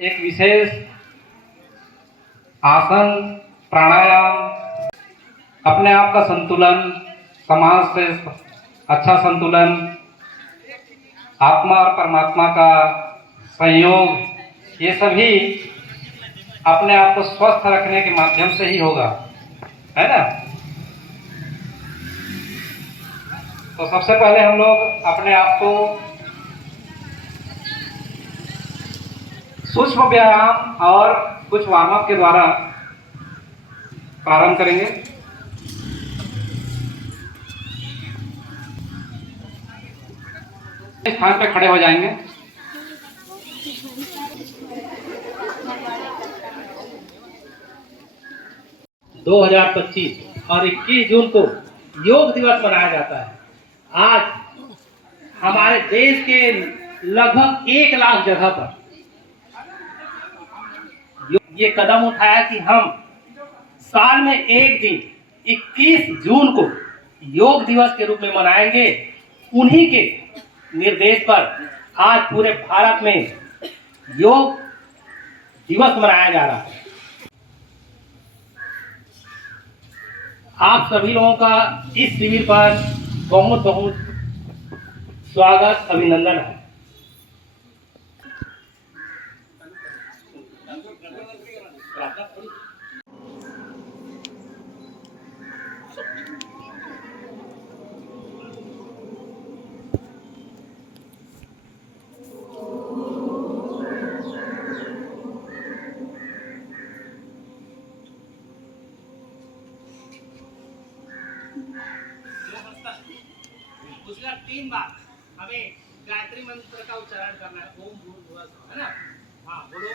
एक विशेष आसन प्राणायाम अपने आप का संतुलन, समाज से अच्छा संतुलन, आत्मा और परमात्मा का संयोग, ये सभी अपने आप को स्वस्थ रखने के माध्यम से ही होगा, है ना। तो सबसे पहले हम लोग अपने आप को सूक्ष्म व्यायाम और कुछ वार्म अप के द्वारा प्रारंभ करेंगे। इस स्थान पे खड़े हो जाएंगे। दो 2025 और 21 जून को योग दिवस मनाया जाता है। आज हमारे देश के लगभग 1 लाख जगह पर ये कदम उठाया कि हम साल में एक दिन 21 जून को योग दिवस के रूप में मनाएंगे। उन्हीं के निर्देश पर आज पूरे भारत में योग दिवस मनाया जा रहा है। आप सभी लोगों का इस शिविर पर बहुत बहुत स्वागत, अभिनंदन है। उसका 3 बार हमें गायत्री मंत्र का उच्चारण करना है। ओम भूर्भुवः स्वः, है ना। हाँ बोलो।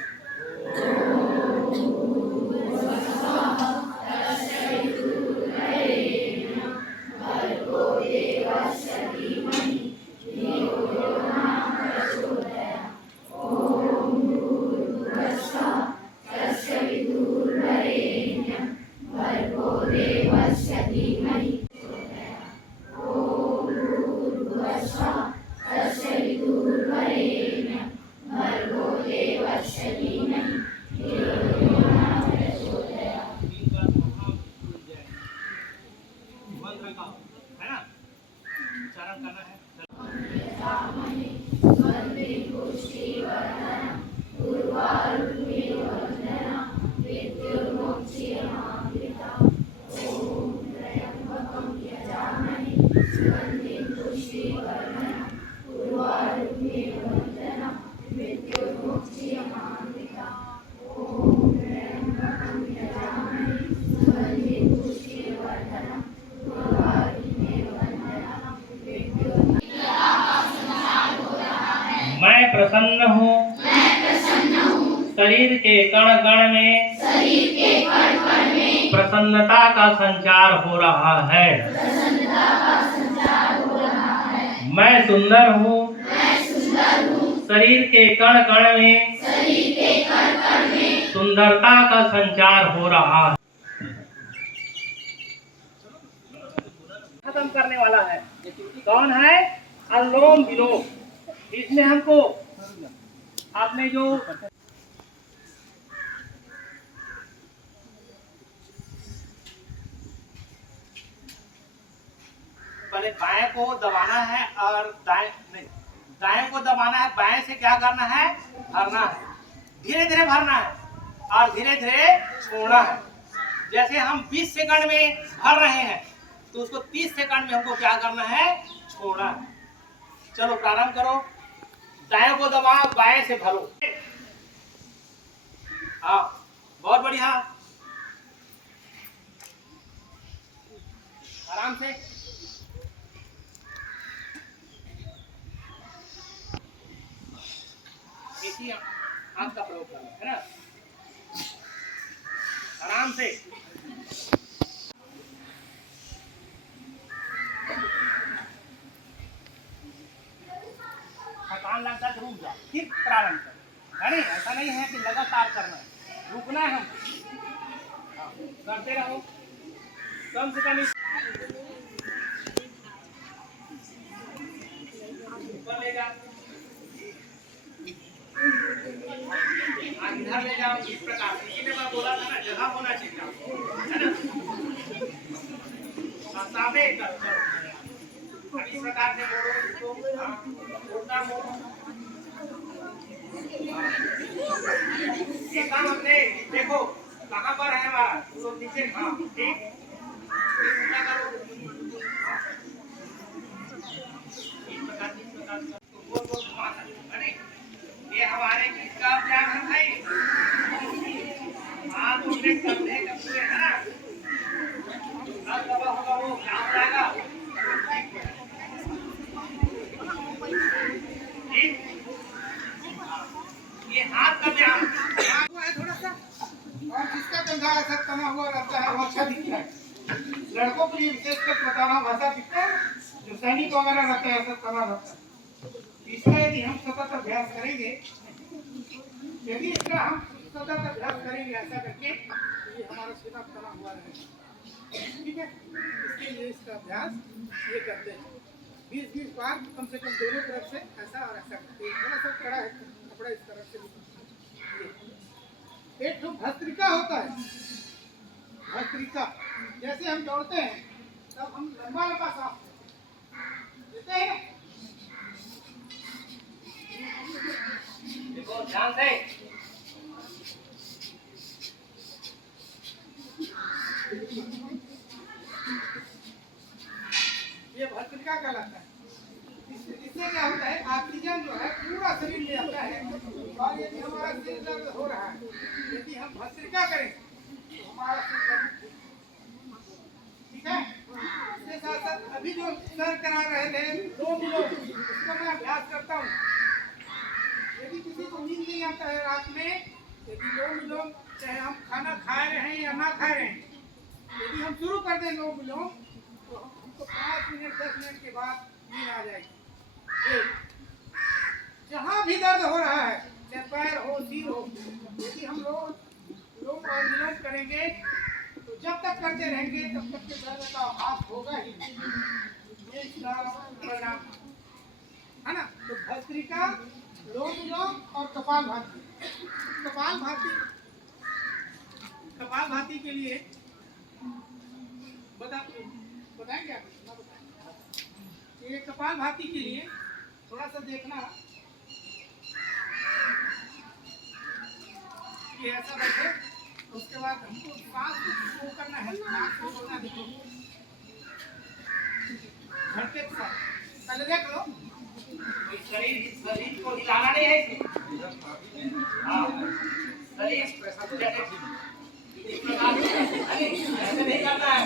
है ना, उच्चारण करना है। मैं प्रसन्न हूँ, शरीर के कण कण में प्रसन्नता का संचार हो रहा है। मैं सुंदर हूँ, शरीर के कण कण में सुंदरता का संचार हो रहा है। खत्म करने वाला है। कौन है? अनुलोम विलोम। इसमें हमको आपने जो पहले बाएं को दबाना है और दाएं को दबाना है। बाएं से क्या करना है? भरना है, धीरे धीरे भरना है और धीरे धीरे छोड़ना है। जैसे हम 20 सेकंड में भर रहे हैं तो उसको 30 सेकंड में हमको क्या करना है? छोड़ना है। चलो प्रारंभ करो। दाएं को दबाओ, बाएं से भरो। हाँ, बहुत बढ़िया। आराम से। इसी हाथ का प्रयोग करना है ना, आराम से। थकान लगता है तो रुक जाओ, फिर प्रारंभ करो। है नहीं, ऐसा नहीं है कि लगातार करना है, रुकना है हमको। करते रहो, कम से कम ऊपर ले जा। इधर ले जाओ इस प्रकार से। इसीलिए मैं बोला था ना जगह होना चाहिए आपको, है ना। सामने इस प्रकार से मोड़ो इसको, उल्टा मोड़ो। ये काम हमने देखो कहाँ पर है हमारा, तो नीचे। हाँ ठीक, उल्टा करो। इस प्रकार तो गोल गोल घुमा सकते हैं। ये हमारे किसका अभ्यास है भाई? हाथ उठे कंधे का पूरे, है ना। अब दबा होगा वो क्या हो जाएगा, ठीक। ये हाथ का व्यायाम है थोड़ा सा। और जिसका कंधा ऐसा तना हुआ रहता है वो अच्छा दिखता है। लड़कों के लिए विशेषकर बता रहा हूँ, ऐसा दिखता है। जो सैनिक वगैरह रहते हैं ऐसा तना रहता है। इसका यदि हम सतत अभ्यास करेंगे, यदि इसका हम सतत अभ्यास करेंगे ऐसा करके, ये हमारा सीधा तना हुआ रहेगा, ठीक है। इसके लिए इसका अभ्यास ये करते हैं 20-20 बार कम से कम दोनों तरफ से ऐसा और ऐसा करते हैं। थोड़ा सा कड़ा है कपड़ा, इस तरफ से एक तो भस्त्रिका होता है। भस्त्रिका जैसे हम दौड़ते हैं तब हम लंबा लंबा सांस लेते हैं। देखो ध्यान से, ये भस्त्रिका कहलाता है। इससे क्या होता है, ऑक्सीजन जो है पूरा शरीर में आता है। और यदि हमारा सिर दर्द हो रहा है, यदि हम भस्त्रिका करें तो हमारा सिर दर्द, ठीक है। इसके साथ साथ अभी जो सर करा रहे थे 2 मिनट, इसको मैं अभ्यास करता हूँ। यदि किसी को नींद नहीं आता है रात में, यदि 2 मिनट, चाहे हम खाना खा रहे हैं या ना खा रहे हैं, यदि हम शुरू कर दें 2 मिनट, तो हमको 5 मिनट 10 मिनट के बाद नींद आ जाएगी। जहाँ भी दर्द हो रहा है, चाहे पैर हो सिर हो, यदि हम लोग अनुलोम करेंगे तो जब तक करते रहेंगे तब तक के दर्द का आभास होगा ही। ये इसका परिणाम है ना। तो भस्त्रिका, लोम और कपालभाति। कपालभाति के लिए बताएंगे आप? ये कपालभाति के लिए थोड़ा सा देखना, ये ऐसा बैठे, उसके बाद हमको सांस को करना है, नाक को बोलना। देखो झटके के साथ पहले देख लो, शरीर को हिलाना नहीं है। हाँ, शरीर ऐसे नहीं करना है,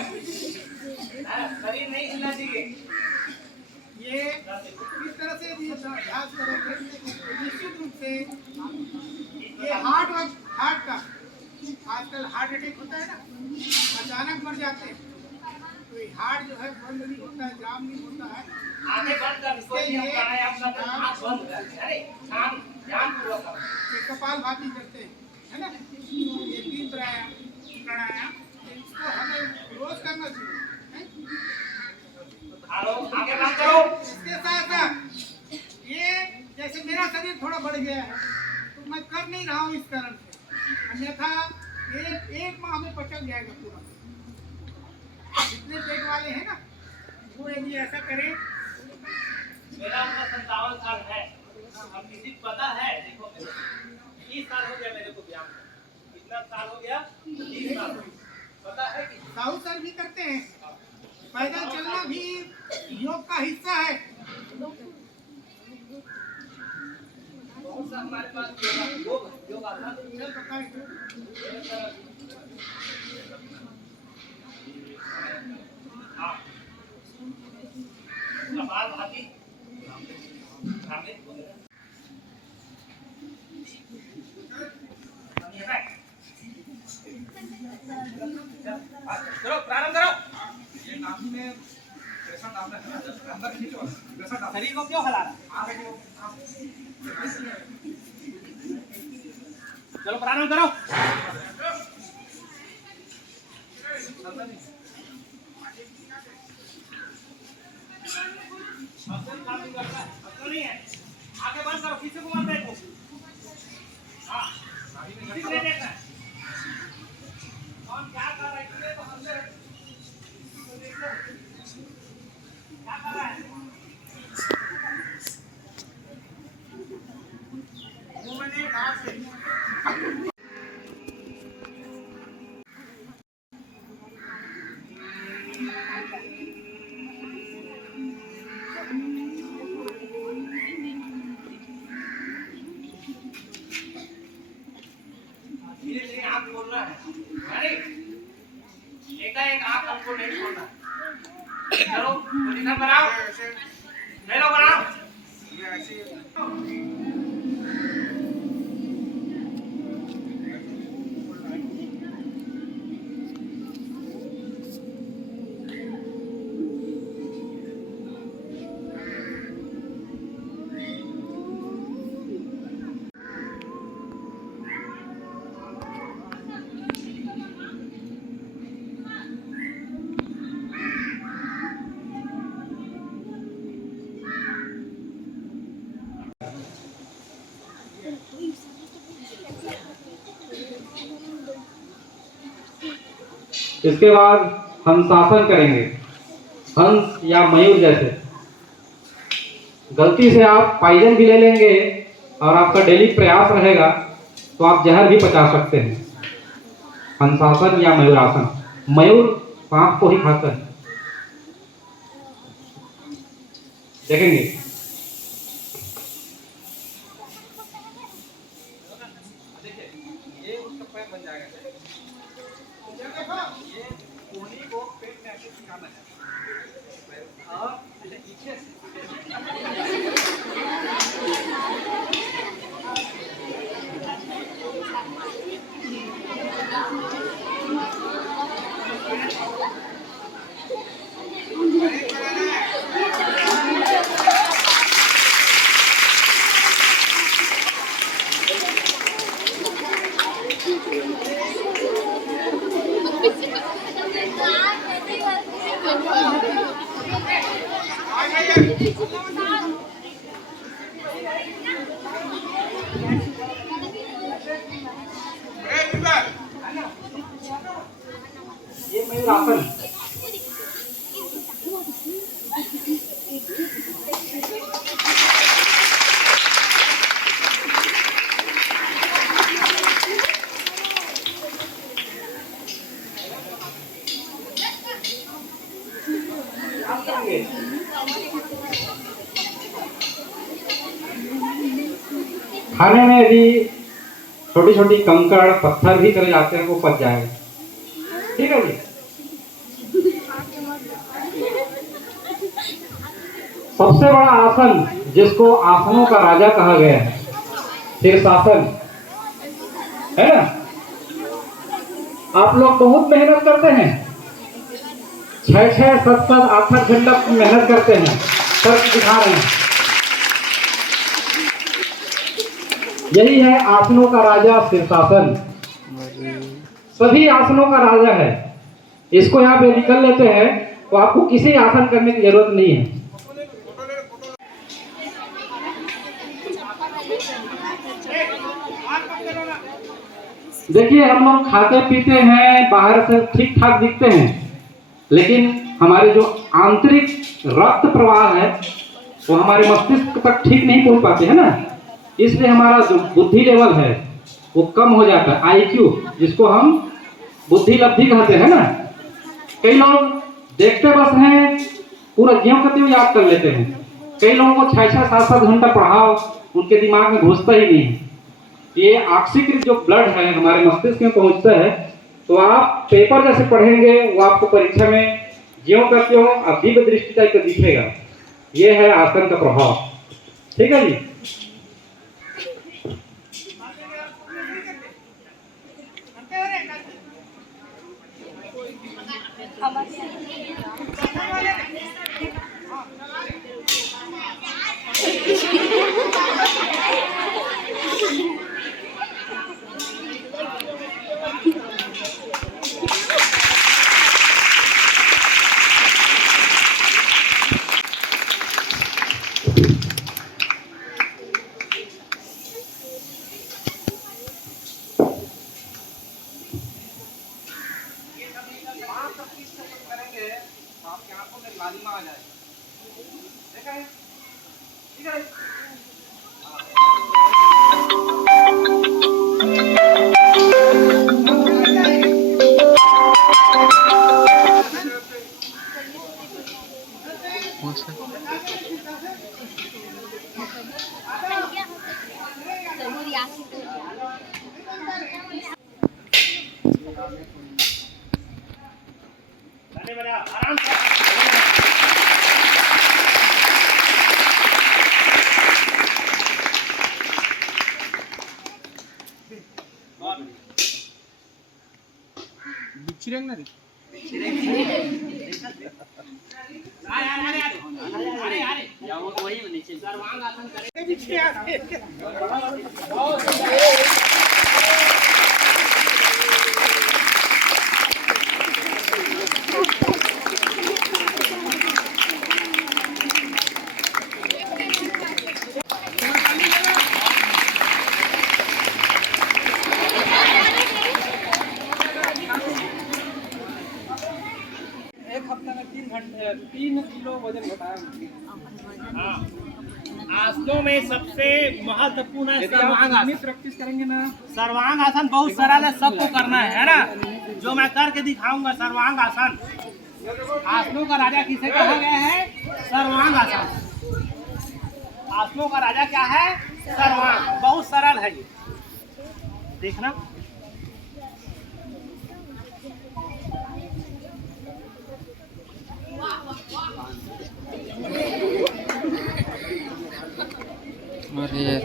शरीर नहीं हिलना चाहिए। ये इस तरह से भी अभ्यास करेंगे निश्चित रूप से। ये हार्ट का आजकल हार्ट अटैक होता है ना, अचानक मर जाते हैं, तो ये हार्ट जो है बंद नहीं होता है, जाम नहीं होता है। आगे बंद कर, आँख बंद कर, अरे ध्यानपूर्वक कपालभाति करते हैं, है ना। ये 3 प्राणायाम इसको हमें रोज करना चाहिए। आगे बात करो। इसके साथ साथ ये जैसे मेरा शरीर थोड़ा बढ़ गया है तो मैं कर नहीं रहा हूँ इस कारण से, अन्यथा एक माह में पचल जाएगा पूरा। जितने पेट वाले हैं ना, वो यदि ऐसा करें। मेरा उम्र 57 साल है, अब किसी को पता है? देखो 30 साल हो गया मेरे को व्यायाम, कितना साल हो गया? 30 साल। पता है कि साहू सर भी करते हैं। पैदल चलना भी योग का हिस्सा है। बहुत सा हमारे पास योग आता है। कपालभाति करो, प्रारंभ करो। ये नाभि में प्रेशर डालना है ना, अंदर खींचो, प्रेशर डालो। शरीर को क्यों हिला रहा है? चलो प्रारंभ करो। नहीं है, आगे बंद करो, किसी को मत देखो। आंख खोलना है। एक आंख हमको नहीं खोलना। चलो पोजीशन बनाओ, ले लो बनाओ। इसके बाद हम शासन करेंगे हंस या मयूर जैसे। गलती से आप पॉइजन भी ले लेंगे और आपका डेली प्रयास रहेगा तो आप जहर भी पचा सकते हैं। हंसासन या मयूरासन। मयूर सांप को ही खाता है, देखेंगे। ये उसका पैर बन जाएगा। ये कोहनी को पेट में ऐसे सिखाना है और पीछे से ये मयूरासन। खाने में यदि छोटी छोटी कंकड़ पत्थर भी चले जाते हैं वो पच जाएगा। ठीक है जी। सबसे बड़ा आसन जिसको आसनों का राजा कहा गया है शीर्षासन, है ना। आप लोग बहुत मेहनत करते हैं, 6-6, 7-7, 8-8 घंटा मेहनत करते हैं, तब दिखा रहे हैं। यही है आसनों का राजा शीर्षासन। सभी आसनों का राजा है। इसको यहाँ पे निकल लेते हैं तो आपको किसी आसन करने की जरूरत नहीं है। देखिए हम लोग खाते पीते हैं, बाहर से ठीक ठाक दिखते हैं, लेकिन हमारे जो आंतरिक रक्त प्रवाह है वो हमारे मस्तिष्क तक ठीक नहीं पहुंच पाते हैं ना। इसलिए हमारा जो बुद्धि लेवल है वो कम हो जाता है। आईक्यू जिसको हम बुद्धि लब्धि कहते हैं ना। कई लोग देखते बस हैं, पूरा ज्यों का त्यों याद कर लेते हैं। कई लोगों को 6-6, 7-7 घंटा पढ़ाओ, उनके दिमाग में घुसता ही नहीं। ये ऑक्सीकृत जो ब्लड है हमारे मस्तिष्क में पहुंचता है, तो आप पेपर जैसे पढ़ेंगे वो आपको परीक्षा में ज्यों का त्यों अभिव्य दृष्टि टाइप का दिखेगा। ये है आसन का प्रभाव। ठीक है जी। आपकी आंखों में लालिमा आ जाएगी। देखा है? ठीक है। गाने बजा आराम से। चिरेंग ना रे वही नीचे सर्वांग आसन करें। एक हफ्ते में 3 किलो वजन घटाया हाँ, आसनों में सबसे महत्वपूर्ण है यदि आप सर्वांग आसन। नियमित प्रैक्टिस करेंगे ना सर्वांग आसन बहुत सरल है, सबको करना है ना। जो मैं करके दिखाऊंगा सर्वांग आसन। आसनों का राजा किसे कहा गया है? सर्वांग आसन। आसनों का राजा क्या है? सर्वांग। बहुत सरल है ये, देखना। अरे ये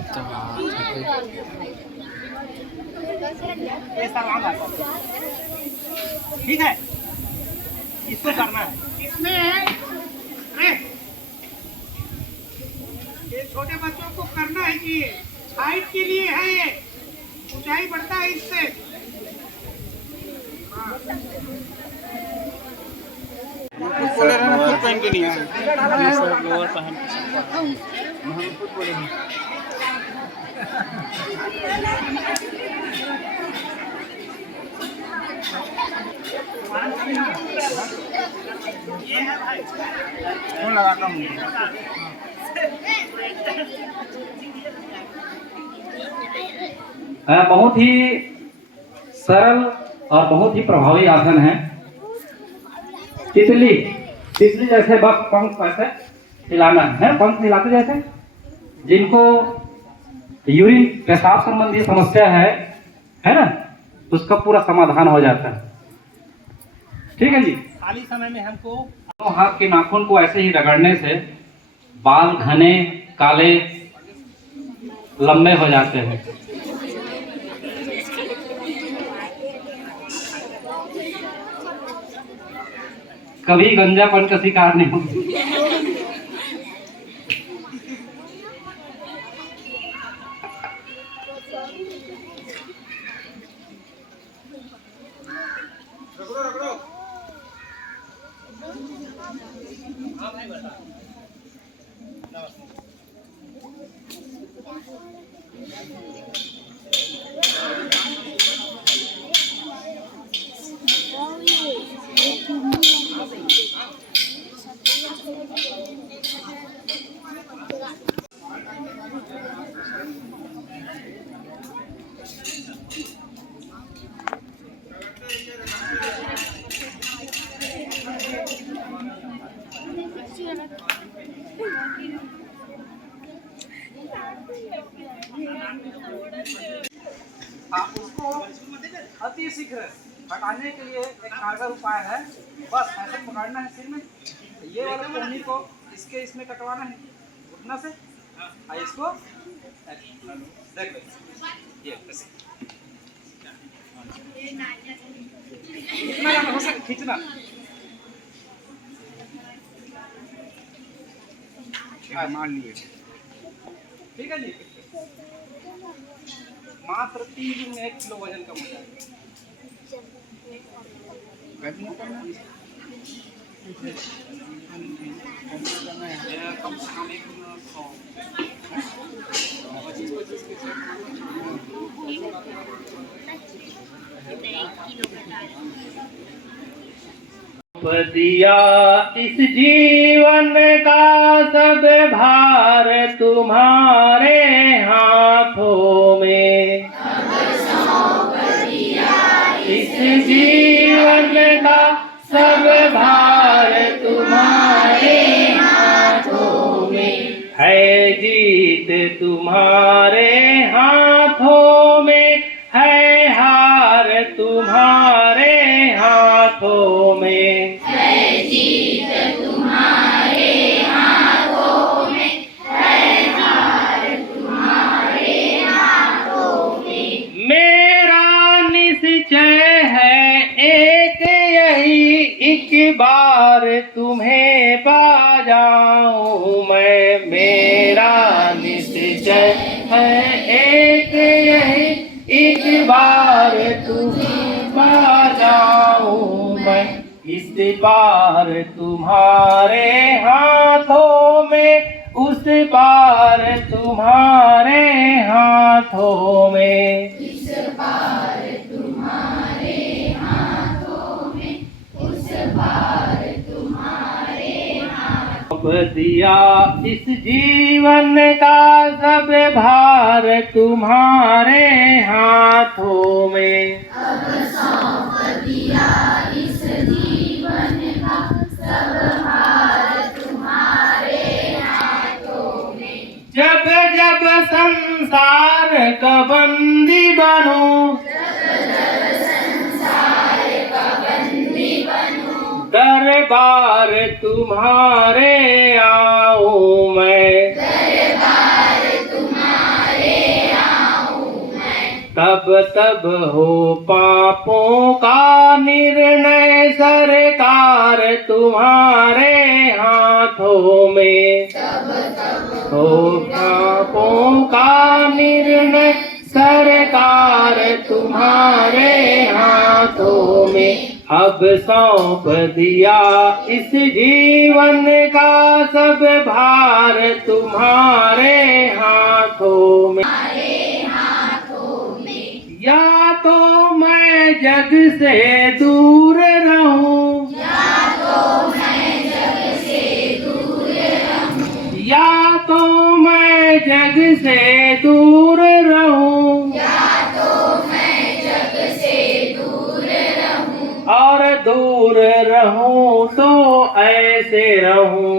सर्वांग आसन, ठीक है। इसको करना है। इसमें अरे ये छोटे बच्चों को करना है कि हाइट के लिए है, ये ऊंचाई बढ़ता है इससे। बोले रहे फुल पहन के नहीं आए सब लोअर पहन ये है भाई, कौन लगाता हूँ बहुत ही सरल और बहुत ही प्रभावी आसन है। तितली तितली जैसे बस पंख ऐसे हिलाना है, पंख हिलाते जैसे। जिनको यूरिन पेशाब संबंधी समस्या है ना, उसका पूरा समाधान हो जाता है। ठीक है जी। खाली समय में हमको दोनों हाथ के नाखून को ऐसे ही रगड़ने से बाल घने काले लंबे हो जाते हैं। कभी गंजापन का शिकार नहीं होगी। आप उसको अति शीघ्र हटाने के लिए एक कारगर उपाय है। बस ऐसे पकड़ना है सिर में, ये वाला कोहनी को इसके इसमें कटवाना है घुटना से, और इसको देख लो ये इतना ज्यादा हो सके खींचना। मान लिए, ठीक है जी। मात्र 3 दिन में 1 किलो वजन कम हो जाएगा। कम से कम 100 दिया इस जीवन का सब भार तुम्हारे हाथों में, इस जीवन का सब भार तुम्हारे हाथों में, है जीत तुम्हारे हाथों में, है हार तुम्हारे एक बार तुम्हें पा जाऊं मैं, मेरा निश्चय है एक यही, एक बार तुम्हें पा जाऊं मैं, इस पार तुम्हारे हाथों में, उस पार तुम्हारे हाथों में। सौंप दिया इस जीवन का सब भार तुम्हारे हाथों में। जब जब संसार का बंदी बनूं, दरबार तुम्हारे आऊं मैं, तब हो पापों का निर्णय सरकार तुम्हारे हाथों में। हो पापों का निर्णय सरकार तुम्हारे हाथों में। अब सौंप दिया इस जीवन का सब भार तुम्हारे हाथों में। या तो मैं जग से दूर रहूं, या तो मैं जग से दूर रहूं, और दूर रहूं तो ऐसे रहूं,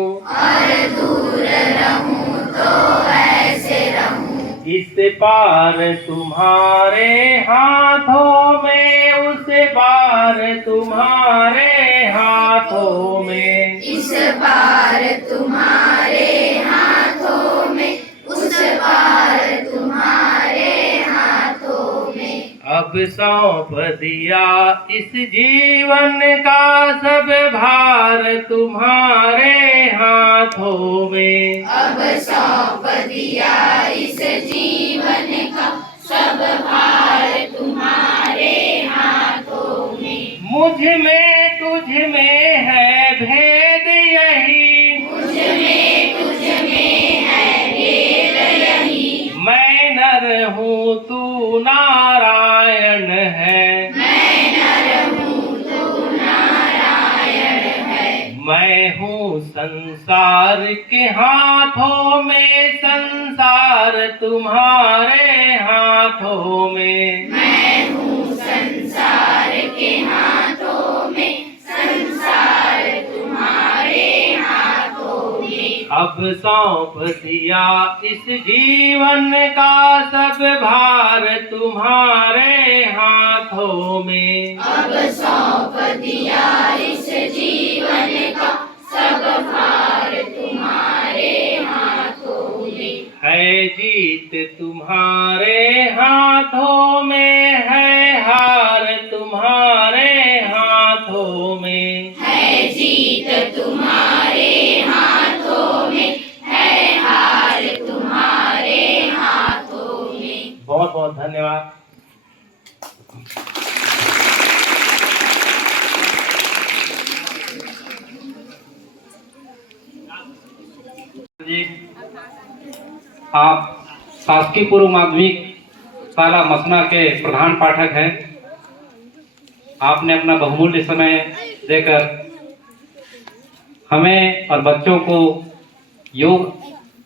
इस पार तुम्हारे हाथों में, उस पार तुम्हारे हाथों में। इस पार तुम्हारे हाथों में, उस पार तुम्हारे हाथों में। अब सौंप दिया इस जीवन का सब भार तुम्हारे हाथों में। अब सौंप दिया इस जीवन का सब भार तुम्हारे हाथों में। मुझ में तुझ में है भेद यही, मुझ में तुझ में है भेद यही। मैं नर हूँ तू नारायण है, मैं नर हूँ तू नारायण है। मैं हूँ संसार के हाथों में, संसार तुम्हारे हाथों में। मैं हूँ संसार के हाथों में, संसार तुम्हारे हाथों में। अब सौंप दिया इस जीवन का सब भार तुम्हारे हाथों में। अब सौंप दिया इस जीवन का सब भार तुम्हारे हाथों में। है जीत तुम्हारे हाथों में, है हार तुम्हारे हाथों में। है जीत तुम्हारे हाथों में, है हार तुम्हारे हाथों में। बहुत बहुत धन्यवाद। जी, आप शासकीय पूर्व माध्यमिक शाला मसना के प्रधान पाठक हैं। आपने अपना बहुमूल्य समय देकर हमें और बच्चों को योग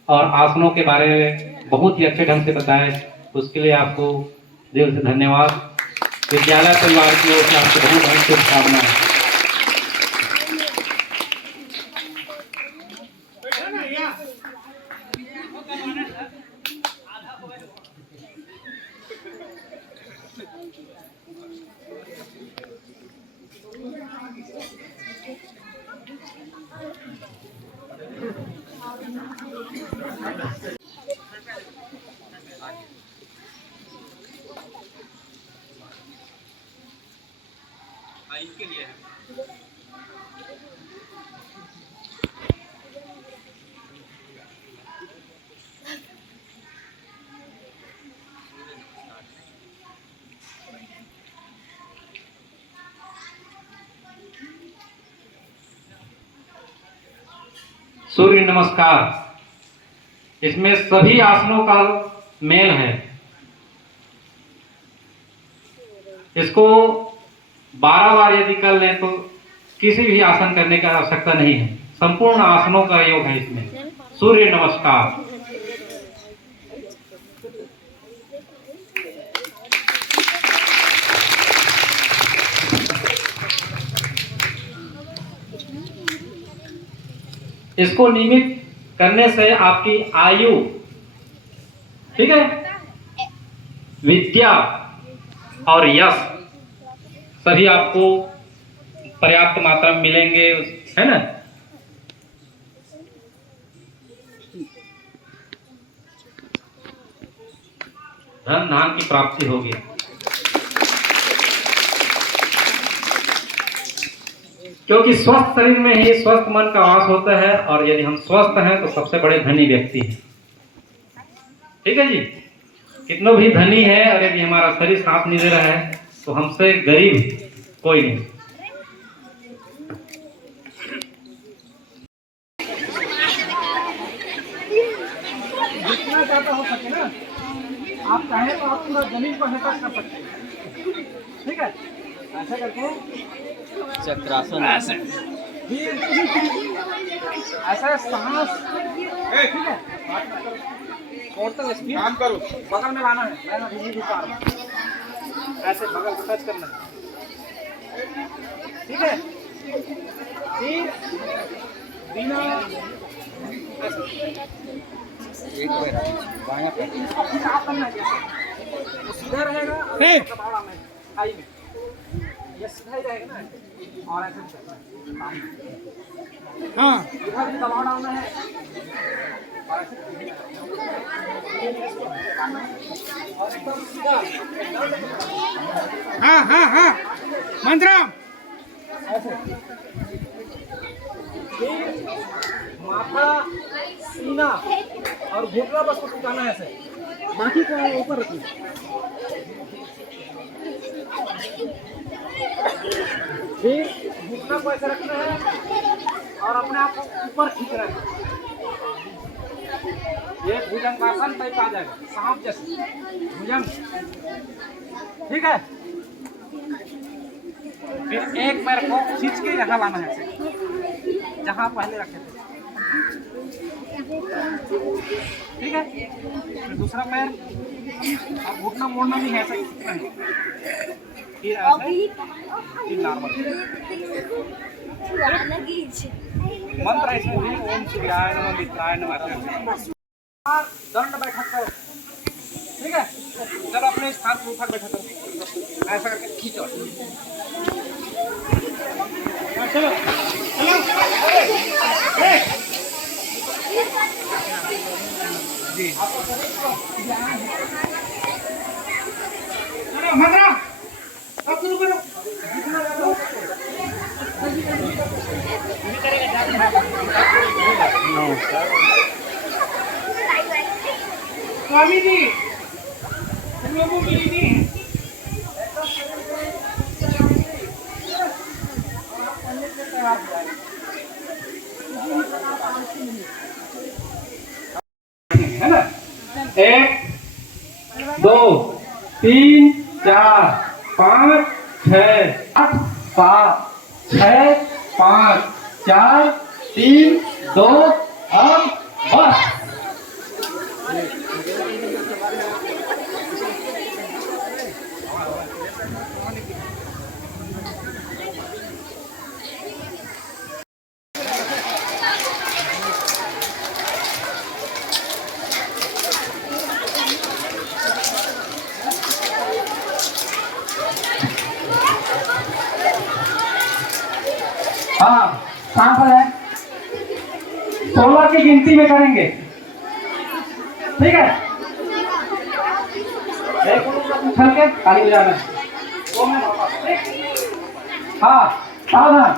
और आसनों के बारे में बहुत ही अच्छे ढंग से बताया। उसके लिए आपको दिल से धन्यवाद। विद्यालय परिवार की ओर से आपको बहुत बहुत शुभकामनाएं। इनके लिए है। सूर्य नमस्कार। इसमें सभी आसनों का मेल है। इसको 12 बार यदि कर लें तो किसी भी आसन करने की आवश्यकता नहीं है। संपूर्ण आसनों का योग है इसमें। सूर्य नमस्कार। इसको नियमित करने से आपकी आयु, ठीक है, विद्या और यश सभी आपको पर्याप्त मात्रा में मिलेंगे, है ना। धन धान की प्राप्ति होगी। क्योंकि स्वस्थ शरीर में ही स्वस्थ मन का वास होता है, और यदि हम स्वस्थ हैं तो सबसे बड़े धनी व्यक्ति हैं। ठीक है जी। कितना भी धनी है और यदि हमारा शरीर साथ नहीं दे रहा है तो हमसे गरीब कोई नहीं। जितना ज्यादा हो सके ना, आप चाहें तो आप पूरा जमीन पर टच कर सकते हैं। ठीक है, ऐसा करके चक्रासन। ऐसा सांस, ठीक है, टोटल स्पीड काम करो, बगल में लाना है, मैं भी पा रहा हूं। ऐसे बगल को टच करना है, ठीक है। फिर बिना एक पैर बायां पैर आप करना है, जैसे वो सीधा रहेगा, दबाव में थाई में ये सीधा ही रहेगा ना, और ऐसे हाँ इधर भी दबाव डालना है, और ऐसे और एकदम सीधा। हाँ हाँ हाँ मंत्रम ऐसे। फिर माथा, सीना और घुटना बस को टिकाना है ऐसे, बाकी को ऊपर रखिए। फिर घुटना को ऐसे रखना है और अपने आप को ऊपर खींचना है। ये भुजंगासन टाइप आ जाएगा, सांप जैसे भुजंग, ठीक है। फिर एक पैर को खींच के यहाँ लाना है ऐसे, जहाँ पहले रखे थे, ठीक है। फिर दूसरा पैर, अब घुटना मोड़ना भी है ऐसे खींचना है, फिर ऐसे, फिर नॉर्मल। मंत्र इसमें भी ओम शिवाय नमः, मित्राय नमः। दंड बैठक करो, ठीक है। चलो अपने स्थान पर उठक बैठक करो, ऐसा करके खींचो। चलो जी चलो मंत्रा अब शुरू करो। स्वामी जी तुम लोगों को मिली नहीं है ना। 1 2 3 4 5 6 8 7 6 5 4 3 2 और बस। हाँ कहाँ पर है? 16 की गिनती में करेंगे, ठीक है। एक उछल के खाली हो जाना है। हाँ सावधान।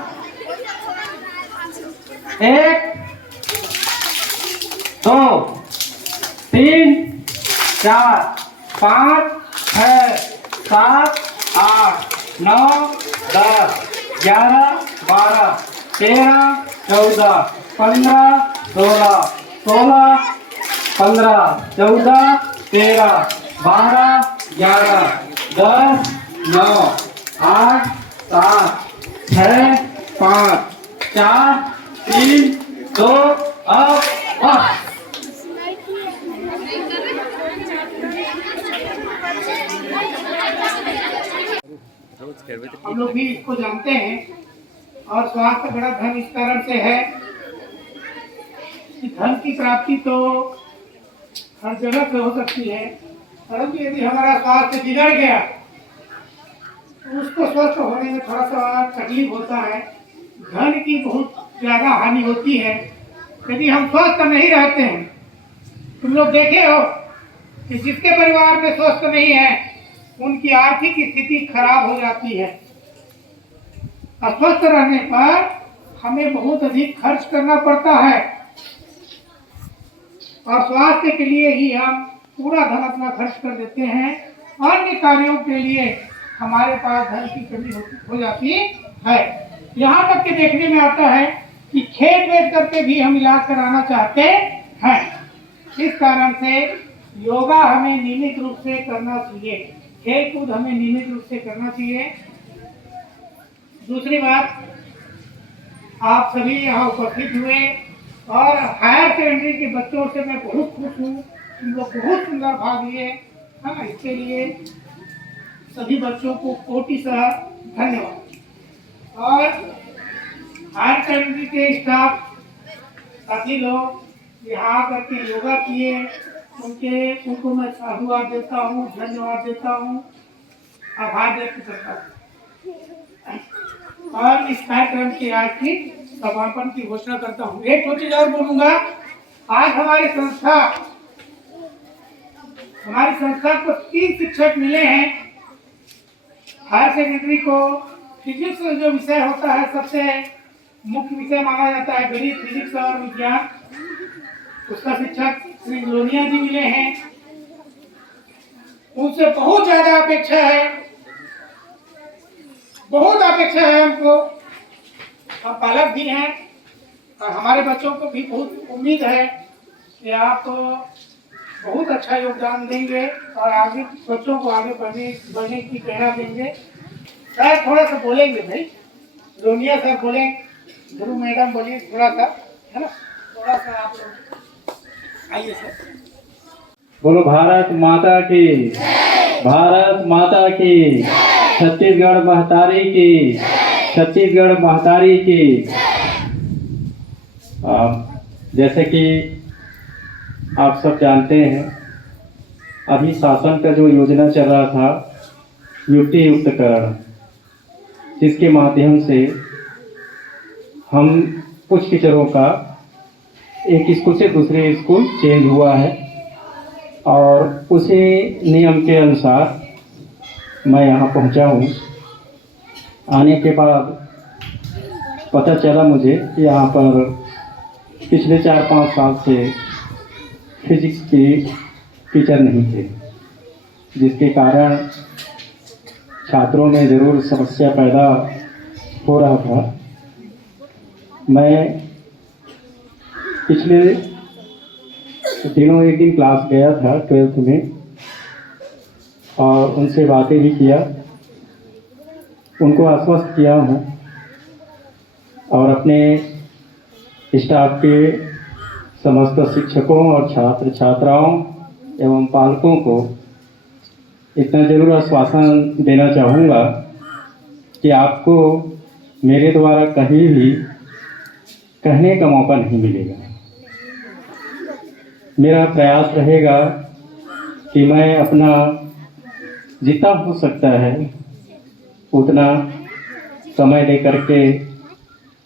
1 2 3 4 5 6 7 8 9 10 11 12 13 14 15 16 16 15 14 13 12 11 10 9 8 7 6 5 4 3 2 अब हम लोग भी इसको जानते हैं और स्वास्थ्य बड़ा धन इस कारण से है कि धन की प्राप्ति तो हर जगह से हो सकती है, परंतु यदि हमारा स्वास्थ्य बिगड़ गया तो उसको स्वस्थ होने में थोड़ा सा तकलीफ होता है, धन की बहुत ज्यादा हानि होती है। यदि हम स्वस्थ नहीं रहते हैं, तुम लोग देखे हो कि जिसके परिवार में स्वस्थ नहीं है उनकी आर्थिक स्थिति खराब हो जाती है। अस्वस्थ रहने पर हमें बहुत अधिक खर्च करना पड़ता है और स्वास्थ्य के लिए ही हम पूरा धन अपना खर्च कर देते हैं। अन्य कार्यों के लिए हमारे पास धन की कमी हो जाती है। यहाँ तक के देखने में आता है कि खेत बेच करके भी हम इलाज कराना चाहते हैं। इस कारण से योगा हमें नियमित रूप से करना चाहिए, खेल कूद हमें नियमित रूप से करना चाहिए। दूसरी बात, आप सभी यहाँ उपस्थित हुए और हायर सेकेंडरी के बच्चों से मैं बहुत खुश हूँ, तुम लोग बहुत सुंदर भाग लिए। हाँ, इसके लिए सभी बच्चों को कोटिशः धन्यवाद। और हायर सेकेंडरी के स्टाफ साथी लोग यहाँ आकर के योगा किए, उनको मैं साधुवाद देता हूँ, धन्यवाद देता हूँ, आभार व्यक्त करता हूँ। और इस कार्यक्रम के आज की समापन की घोषणा करता हूँ। एक छोटी चीज और बोलूंगा, आज हमारी संस्था को 3 शिक्षक मिले हैं। हायर सेकेंडरी को फिजिक्स जो विषय होता है सबसे मुख्य विषय माना जाता है, गणित, फिजिक्स और विज्ञान, उसका शिक्षक श्री लोनिया जी मिले हैं। उनसे बहुत ज्यादा अपेक्षा है, बहुत अपेक्षा है हमको। हम पालक भी हैं और हमारे बच्चों को भी बहुत उम्मीद है कि आप बहुत अच्छा योगदान देंगे और आगे बच्चों को आगे बढ़ने की प्रेरणा देंगे। सर थोड़ा सा बोलेंगे भाई, लोनिया सर बोलें, गुरु मैडम बोलिए थोड़ा सा, है ना, थोड़ा सा आप लोग आइए सर। बोलो भारत माता की, भारत माता की, छत्तीसगढ़ महतारी की, छत्तीसगढ़ महतारी की। जैसे कि आप सब जानते हैं, अभी शासन का जो योजना चल रहा था युक्ति युक्तकरण, जिसके माध्यम से हम कुछ टीचरों का एक स्कूल से दूसरे स्कूल चेंज हुआ है और उसी नियम के अनुसार मैं यहाँ पहुँचा हूँ। आने के बाद पता चला मुझे कि यहाँ पर पिछले 4-5 साल से फिजिक्स की टीचर नहीं थे, जिसके कारण छात्रों में ज़रूर समस्या पैदा हो रहा था। मैं पिछले दिनों एक दिन क्लास गया था 12th में और उनसे बातें भी किया, उनको आश्वस्त किया हूँ और अपने स्टाफ के समस्त शिक्षकों और छात्र छात्राओं एवं पालकों को इतना ज़रूर आश्वासन देना चाहूँगा कि आपको मेरे द्वारा कहीं भी कहने का मौका नहीं मिलेगा। मेरा प्रयास रहेगा कि मैं अपना जितना हो सकता है उतना समय दे करके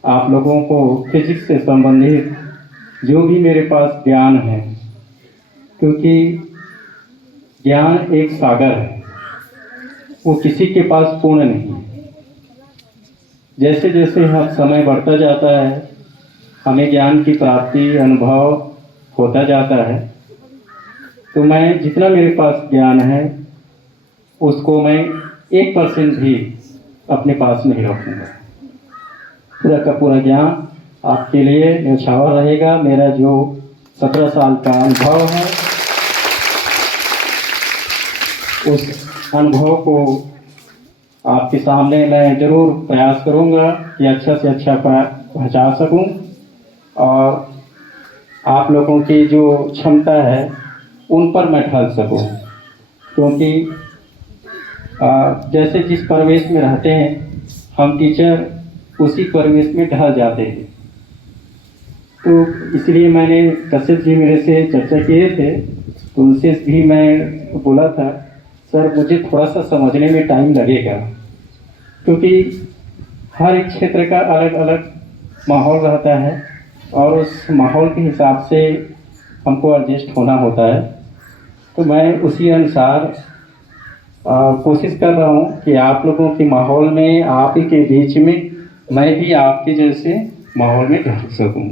आप लोगों को फिजिक्स से संबंधित जो भी मेरे पास ज्ञान है, क्योंकि ज्ञान एक सागर है, वो किसी के पास पूर्ण नहीं है। जैसे जैसे हम समय बढ़ता जाता है हमें ज्ञान की प्राप्ति अनुभव होता जाता है। तो मैं जितना मेरे पास ज्ञान है उसको मैं 1% भी अपने पास नहीं रखूँगा। पूरा का पूरा ज्ञान आपके लिए न्यौछावर रहेगा। मेरा जो 17 साल का अनुभव है उस अनुभव को आपके सामने मैं ज़रूर प्रयास करूँगा कि अच्छा से अच्छा पहुँचा सकूँ और आप लोगों की जो क्षमता है उन पर मैं ढल सकूँ। क्योंकि जैसे जिस परिवेश में रहते हैं हम टीचर उसी परिवेश में ढल जाते हैं। तो इसलिए मैंने कश्यप जी मेरे से चर्चा किए थे तो उनसे भी मैं बोला था सर मुझे थोड़ा सा समझने में टाइम लगेगा, क्योंकि हर एक क्षेत्र का अलग अलग माहौल रहता है और उस माहौल के हिसाब से हमको एडजस्ट होना होता है। तो मैं उसी अनुसार कोशिश कर रहा हूँ कि आप लोगों के माहौल में आप ही के बीच में मैं भी आपके जैसे माहौल में ढल सकूँ।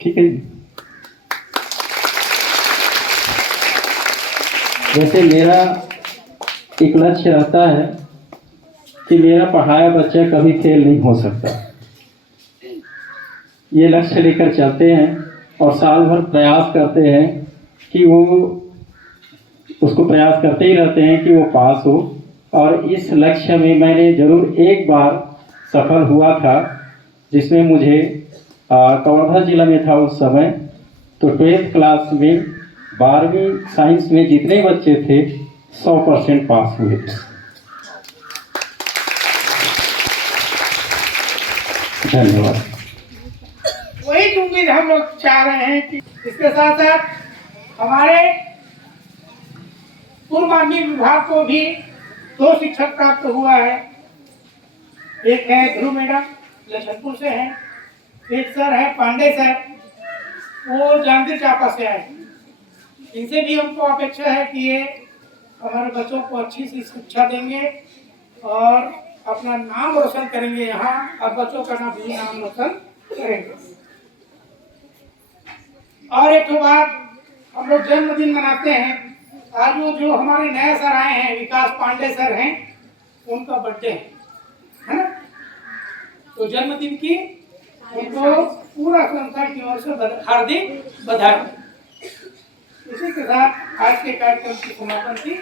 ठीक है जी। जैसे मेरा एक लक्ष्य रहता है कि मेरा पढ़ाया बच्चा कभी फेल नहीं हो सकता। ये लक्ष्य लेकर चलते हैं और साल भर प्रयास करते हैं कि वो उसको प्रयास करते ही रहते हैं कि वो पास हो। और इस लक्ष्य में मैंने ज़रूर एक बार सफल हुआ था, जिसमें मुझे कवर्धा जिला में था उस समय। तो 12th क्लास में 12वीं साइंस में जितने बच्चे थे 100% पास हुए थे। धन्यवाद। वही उम्मीद हम लोग चाह रहे हैं कि इसके साथ साथ हमारे पूर्व माध्यमिक विभाग को भी 2 शिक्षक प्राप्त हुआ है। एक है ध्रुव मैडम लखनपुर से है, एक सर है पांडे सर, वो जांजगीर चांपा से आए। इनसे भी हमको अपेक्षा है कि ये हमारे बच्चों को अच्छी सी शिक्षा देंगे और अपना नाम रोशन करेंगे यहाँ, और बच्चों का नाम रोशन करेंगे। और एक बात, हम लोग जन्मदिन मनाते हैं। आज वो जो हमारे नए सर आए हैं विकास पांडे सर हैं, उनका बर्थडे है ना। तो जन्मदिन की उनको पूरा संस्था की ओर से हार्दिक बधाई। इसी के साथ आज के कार्यक्रम की समापन की